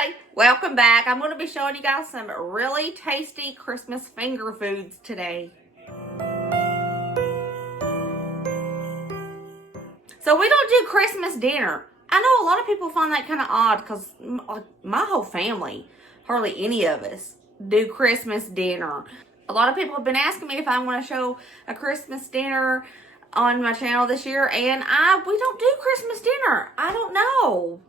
everybody, welcome back. I'm going to be showing you guys some really tasty Christmas finger foods today. So we don't do Christmas dinner. I know a lot of people find that kind of odd because my whole family, hardly any of us, do Christmas dinner. A lot of people have been asking me if I want to show a Christmas dinner on my channel this year, and we don't do Christmas dinner. I don't know.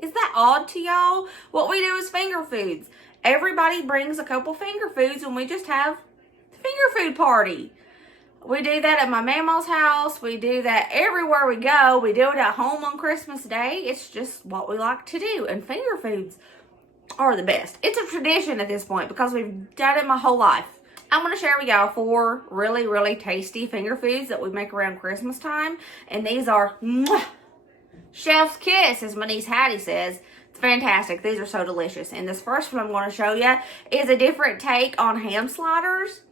Is that odd to y'all? What we do is finger foods. Everybody brings a couple finger foods and we just have the finger food party. We do that at my mama's house. We do that everywhere we go. We do it at home on Christmas Day. It's just what we like to do. And finger foods are the best. It's a tradition at this point because we've done it my whole life. I'm going to share with y'all 4 really, really tasty finger foods that we make around Christmas time. And these are chef's kiss, as my niece Hattie says. It's fantastic. These are so delicious. And this first one I'm going to show you is a different take on ham sliders.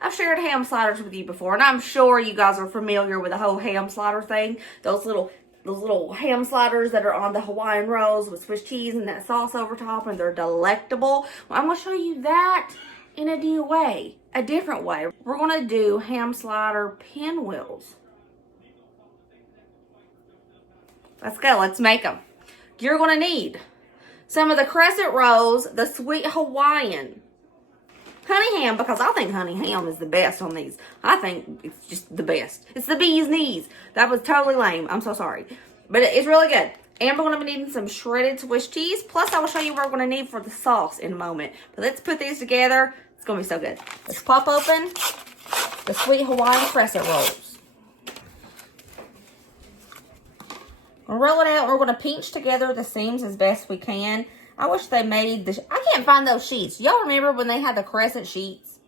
I've shared ham sliders with you before, and I'm sure you guys are familiar with the whole ham slider thing. Those little ham sliders that are on the Hawaiian rolls with Swiss cheese and that sauce over top, and they're delectable. Well, I'm going to show you that in a new way, a different way. We're going to do ham slider pinwheels. Let's go. Let's make them. You're going to need some of the crescent rolls, the sweet Hawaiian, honey ham, because I think honey ham is the best on these. I think it's just the best. It's the bee's knees. That was totally lame. I'm so sorry. But it's really good. And we're going to be needing some shredded Swiss cheese. Plus, I will show you what we're going to need for the sauce in a moment. But let's put these together. It's going to be so good. Let's pop open the sweet Hawaiian crescent rolls. We'll roll it out. We're going to pinch together the seams as best we can. I wish they made I can't find those sheets. Y'all remember when they had the crescent sheets?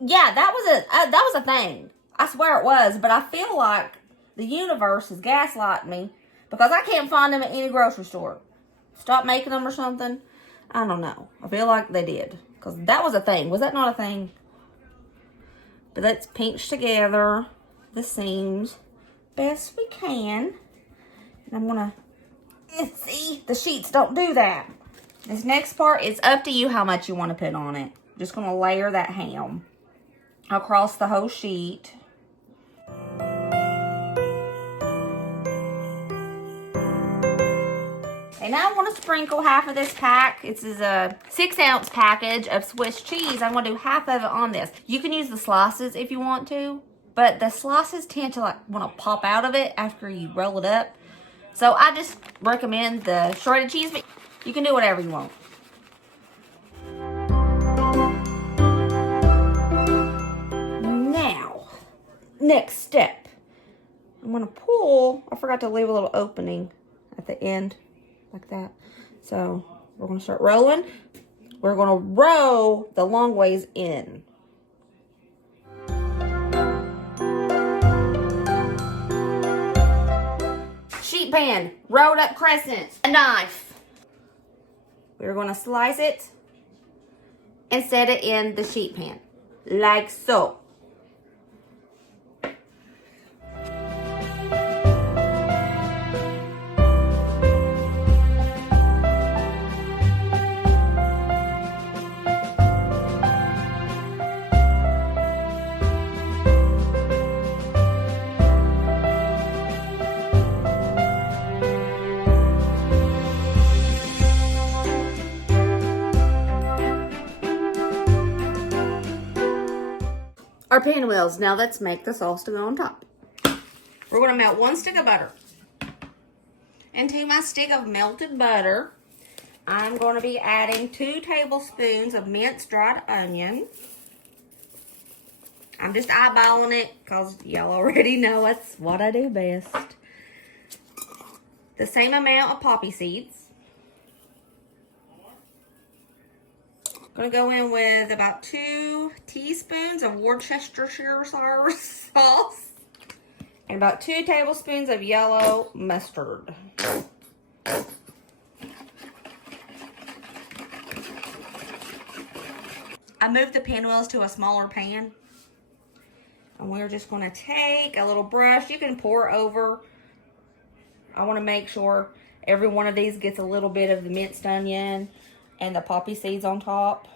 Yeah, that was a thing. I swear it was. But I feel like the universe is gaslighting me because I can't find them at any grocery store. Stop making them or something. I don't know. I feel like they did because that was a thing. Was that not a thing? But let's pinch together the seams best we can. And I'm gonna see, the sheets don't do that. This next part is up to you how much you want to put on it. Just gonna layer that ham across the whole sheet. And now I want to sprinkle half of this pack. This is a 6-ounce package of Swiss cheese. I'm gonna do half of it on this. You can use the slices if you want to, but the slices tend to want to pop out of it after you roll it up. So I just recommend the shredded cheese, but you can do whatever you want. Now, next step. I'm going to pull. I forgot to leave a little opening at the end, like that. So we're going to start rolling. We're going to roll the long ways in. Sheet pan, rolled up crescents, a knife. We're going to slice it and set it in the sheet pan, like so. Our pinwheels. Now let's make the sauce to go on top. We're going to melt 1 stick of butter. And to my stick of melted butter, I'm going to be adding 2 tablespoons of minced dried onion. I'm just eyeballing it because y'all already know it's what I do best. The same amount of poppy seeds. I'm going to go in with about 2 teaspoons of Worcestershire sauce and about 2 tablespoons of yellow mustard. I moved the pinwheels to a smaller pan. And we're just going to take a little brush. You can pour over. I want to make sure Every one of these gets a little bit of the minced onion and the poppy seeds on top.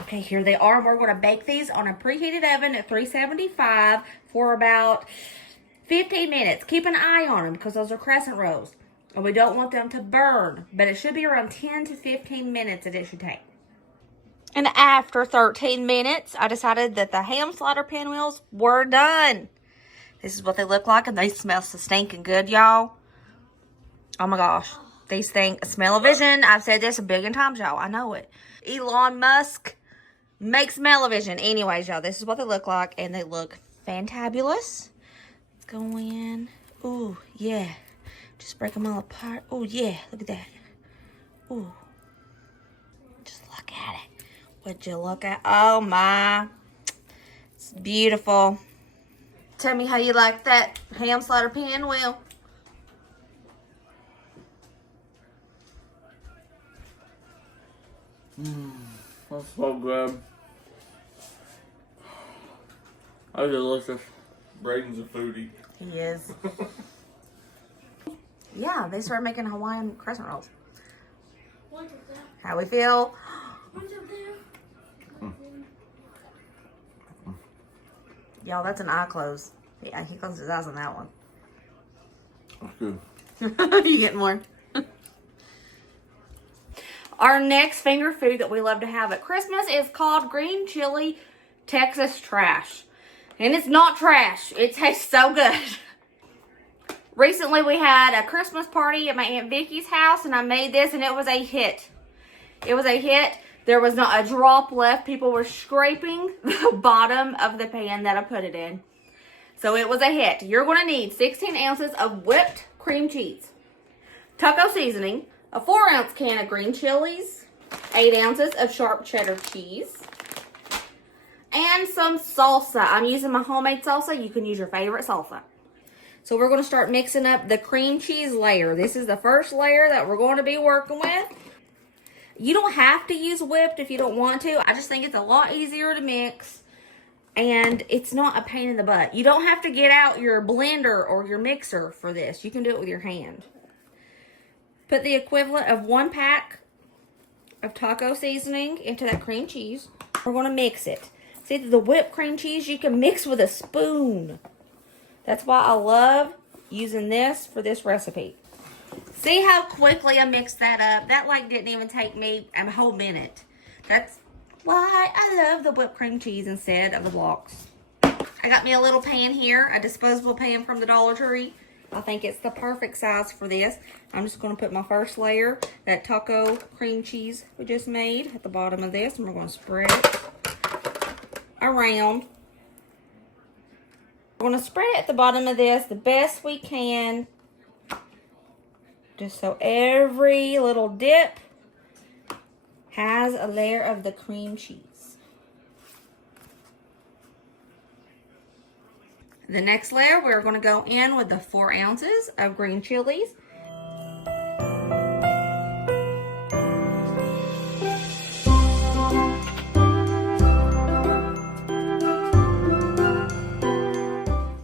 Okay, here they are. We're going to bake these on a preheated oven at 375 for about 15 minutes. Keep an eye on them because those are crescent rolls. And we don't want them to burn. But it should be around 10 to 15 minutes that it should take. And after 13 minutes, I decided that the ham slider pinwheels were done. This is what they look like, and they smell so stinking good, y'all. Oh my gosh. These things smell-o-vision. I've said this a billion times, y'all. I know it. Elon Musk makes smell-o-vision. Anyways, y'all, this is what they look like, and they look fantabulous. Let's go in. Ooh, yeah. Just break them all apart. Oh, yeah. Look at that. Ooh. Just look at it. Would you look at? Oh, my. It's beautiful. Tell me how you like that ham slider pinwheel. That's so good. That's delicious. Braden's a foodie. He is. Yeah, they started making Hawaiian crescent rolls. How we feel? Y'all, that's an eye close. Yeah, he closed his eyes on that one. That's good. You getting more? Our next finger food that we love to have at Christmas is called green chili Texas trash. And it's not trash. It tastes so good. Recently we had a Christmas party at my Aunt Vicky's house and I made this and it was a hit. It was a hit. There was not a drop left. People were scraping the bottom of the pan that I put it in. So it was a hit. You're going to need 16 ounces of whipped cream cheese, taco seasoning, a 4-ounce can of green chilies, 8 ounces of sharp cheddar cheese, and some salsa. I'm using my homemade salsa. You can use your favorite salsa. So we're going to start mixing up the cream cheese layer. This is the first layer that we're going to be working with. You don't have to use whipped if you don't want to. I just think it's a lot easier to mix. And it's not a pain in the butt. You don't have to get out your blender or your mixer for this. You can do it with your hand. Put the equivalent of 1 pack of taco seasoning into that cream cheese. We're going to mix it. See, the whipped cream cheese you can mix with a spoon. That's why I love using this for this recipe. See how quickly I mixed that up? That like didn't even take me a whole minute. That's why I love the whipped cream cheese instead of the blocks. I got me a little pan here, a disposable pan from the Dollar Tree. I think it's the perfect size for this. I'm just going to put my first layer, that taco cream cheese we just made, at the bottom of this. And we're going to spread it around. We're going to spread it at the bottom of this the best we can. Just so every little dip has a layer of the cream cheese. The next layer, we're going to go in with the 4 ounces of green chilies.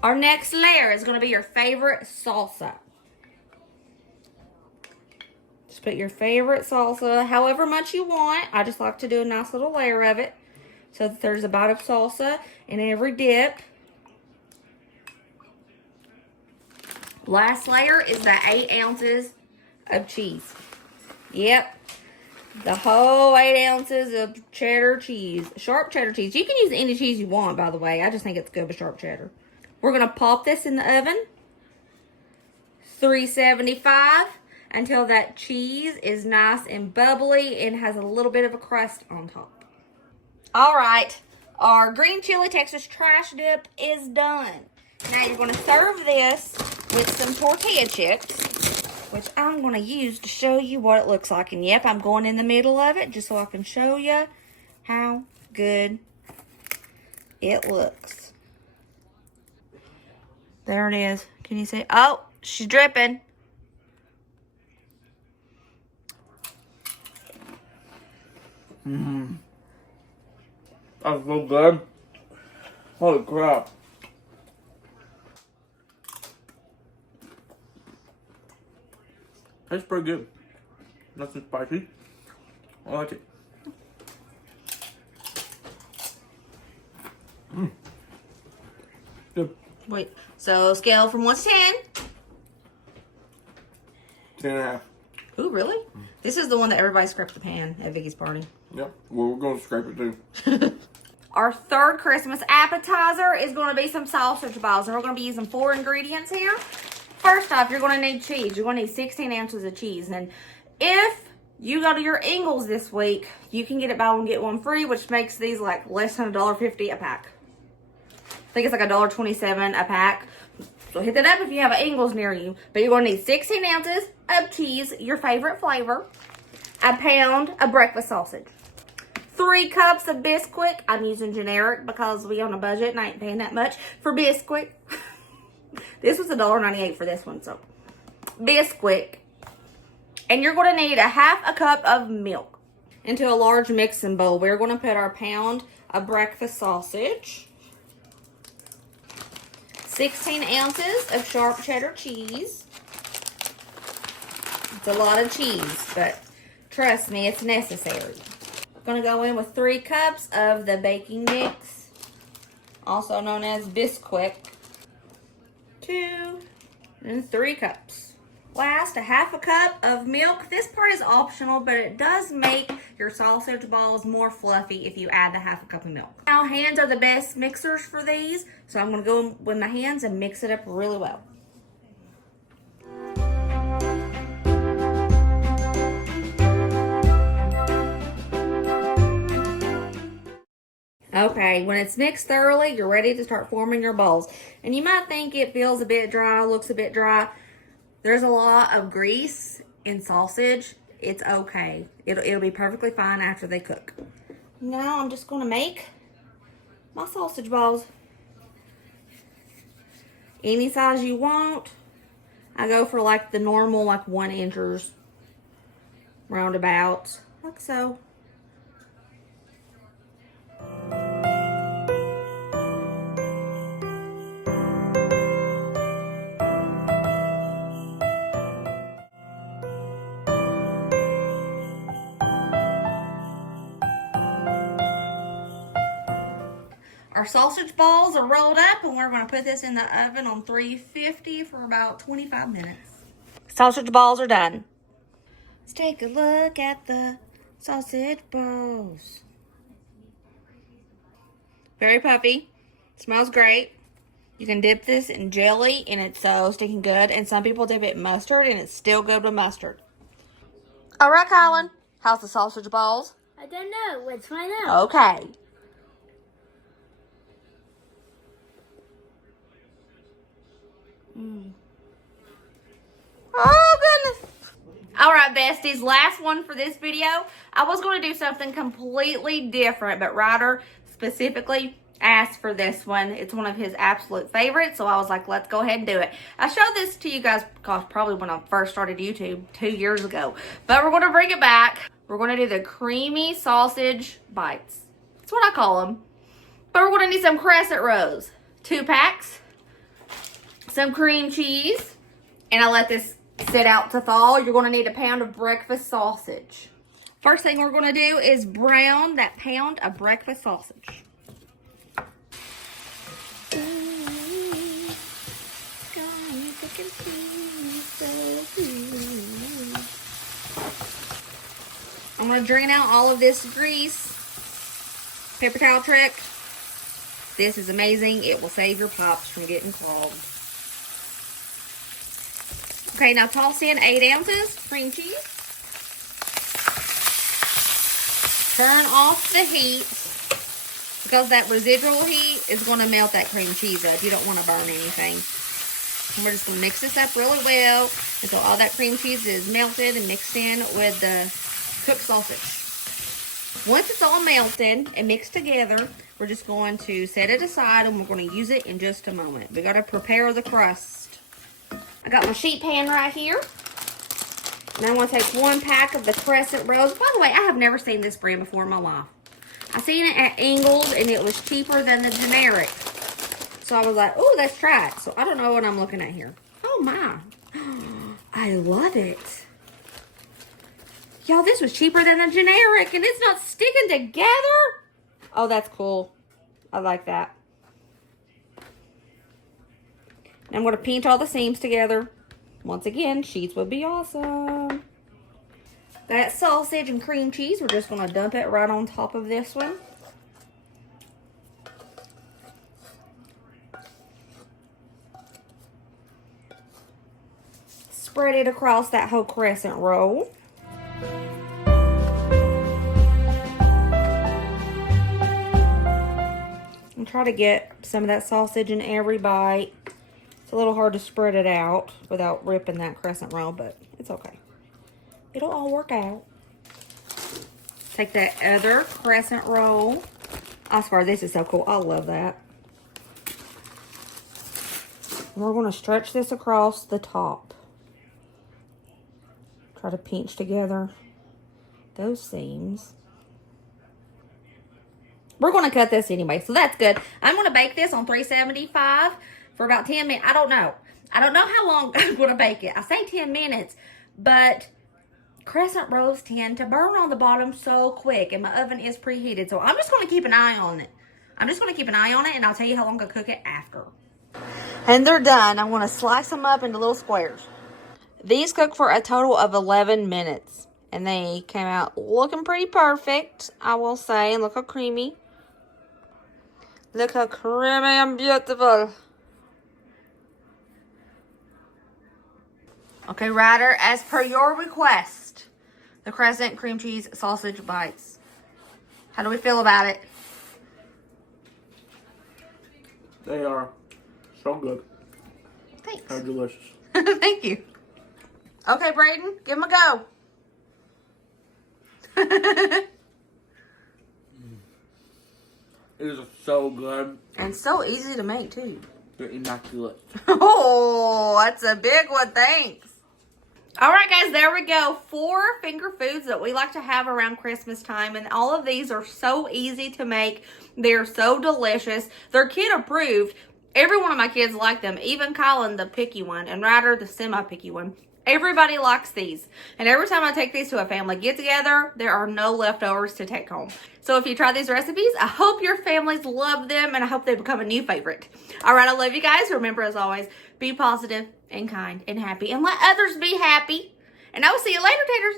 Our next layer is going to be your favorite salsa. Just put your favorite salsa, however much you want. I just like to do a nice little layer of it so that there's a bite of salsa in every dip. Last layer is the 8 ounces of cheese. Yep. The whole 8 ounces of cheddar cheese. Sharp cheddar cheese. You can use any cheese you want, by the way. I just think it's good with sharp cheddar. We're going to pop this in the oven. 375 until that cheese is nice and bubbly and has a little bit of a crust on top. All right. Our green chili Texas trash dip is done. Now you're going to serve this with some tortilla chips, which I'm going to use to show you what it looks like. And yep, I'm going in the middle of it just so I can show you how good it looks. There it is. Can you see? Oh, she's dripping. That's so good. Holy crap. Tastes pretty good. Nothing spicy. I like it. Good. Wait, so scale from 1 to 10. 10.5. Ooh, really? This is the one that everybody scraped the pan at Vicky's party. Yep. Well, we're going to scrape it too. Our third Christmas appetizer is going to be some sausage balls. And we're going to be using 4 ingredients here. First off, you're going to need cheese. You're going to need 16 ounces of cheese. And if you go to your Ingles this week, you can get it buy one, get one free, which makes these like less than $1.50 a pack. I think it's like $1.27 a pack. So hit that up if you have an Ingles near you. But you're going to need 16 ounces of cheese, your favorite flavor, a pound of breakfast sausage, 3 cups of bisquick. I'm using generic because we on a budget and I ain't paying that much for bisquick. This was $1.98 for this one, so bisquick. And you're going to need a half a cup of milk. Into a large mixing bowl, we're going to put our pound of breakfast sausage, 16 ounces of sharp cheddar cheese. It's a lot of cheese, but trust me, it's necessary. I'm going to go in with 3 cups of the baking mix, also known as bisquick. 2 and 3 cups. Last, a half a cup of milk. This part is optional, but it does make your sausage balls more fluffy if you add the half a cup of milk. Now, hands are the best mixers for these, so I'm going to go with my hands and mix it up really well. Okay, when it's mixed thoroughly, you're ready to start forming your balls. And you might think it feels a bit dry, looks a bit dry. There's a lot of grease in sausage. It's okay. It'll be perfectly fine after they cook. Now I'm just going to make my sausage balls. Any size you want. I go for like the normal, like 1-inchers, roundabouts, like so. Our sausage balls are rolled up, and we're going to put this in the oven on 350 for about 25 minutes. Sausage balls are done. Let's take a look at the sausage balls. Very puffy. Smells great. You can dip this in jelly, and it's so stinking good. And some people dip it in mustard, and it's still good with mustard. All right, Colin. How's the sausage balls? I don't know. Let's find out. Okay. Oh, goodness. All right, besties, last one for this video. I was going to do something completely different, but Ryder specifically asked for this one. It's one of his absolute favorites, so I was like, let's go ahead and do it. I showed this to you guys, gosh, probably when I first started YouTube 2 years ago, but we're going to bring it back. We're going to do the creamy sausage bites. That's what I call them. But we're going to need some crescent rolls, 2 packs, some cream cheese, and I let this sit out to thaw. You're going to need a pound of breakfast sausage. First thing we're going to do is brown that pound of breakfast sausage. I'm going to drain out all of this grease. Paper towel trick. This is amazing. It will save your pops from getting clogged. Okay, now toss in 8 ounces cream cheese. Turn off the heat because that residual heat is going to melt that cream cheese up. You don't want to burn anything. And we're just going to mix this up really well until all that cream cheese is melted and mixed in with the cooked sausage. Once it's all melted and mixed together, we're just going to set it aside and we're going to use it in just a moment. We got to prepare the crust. I got my sheet pan right here. And I'm going to take 1 pack of the Crescent rolls. By the way, I have never seen this brand before in my life. I seen it at Ingles and it was cheaper than the generic. So I was like, oh, let's try it. So I don't know what I'm looking at here. Oh, my. I love it. Y'all, this was cheaper than a generic, and it's not sticking together. Oh, that's cool. I like that. I'm going to pinch all the seams together. Once again, cheese would be awesome. That sausage and cream cheese, we're just going to dump it right on top of this one. Spread it across that whole crescent roll. And try to get some of that sausage in every bite. It's a little hard to spread it out without ripping that crescent roll, but it's okay. It'll all work out. Take that other crescent roll. I swear, this is so cool. I love that. And we're going to stretch this across the top. Try to pinch together those seams. We're going to cut this anyway, so that's good. I'm going to bake this on 375 for about 10 minutes. I don't know how long I'm going to bake it. I say 10 minutes, but crescent rolls tend to burn on the bottom so quick, and my oven is preheated, so I'm just going to keep an eye on it. And I'll tell you how long to cook it after. And they're done. I'm going to slice them up into little squares. These cook for a total of 11 minutes, and they came out looking pretty perfect, I will say. And look how creamy. Look how creamy and beautiful. Okay, Ryder, as per your request, the crescent cream cheese sausage bites. How do we feel about it? They are so good. Thanks. They're delicious. Thank you. Okay, Braden, give them a go. It is so good. And so easy to make, too. They're immaculate. Oh, that's a big one. Thanks. All right, guys, there we go. 4 finger foods that we like to have around Christmas time. And all of these are so easy to make. They're so delicious. They're kid approved. Every one of my kids like them. Even Colin, the picky one, and Ryder, the semi-picky one. Everybody likes these. And every time I take these to a family get-together, there are no leftovers to take home. So if you try these recipes, I hope your families love them, and I hope they become a new favorite. All right, I love you guys. Remember, as always, be positive and kind and happy, and let others be happy. And I will see you later, taters.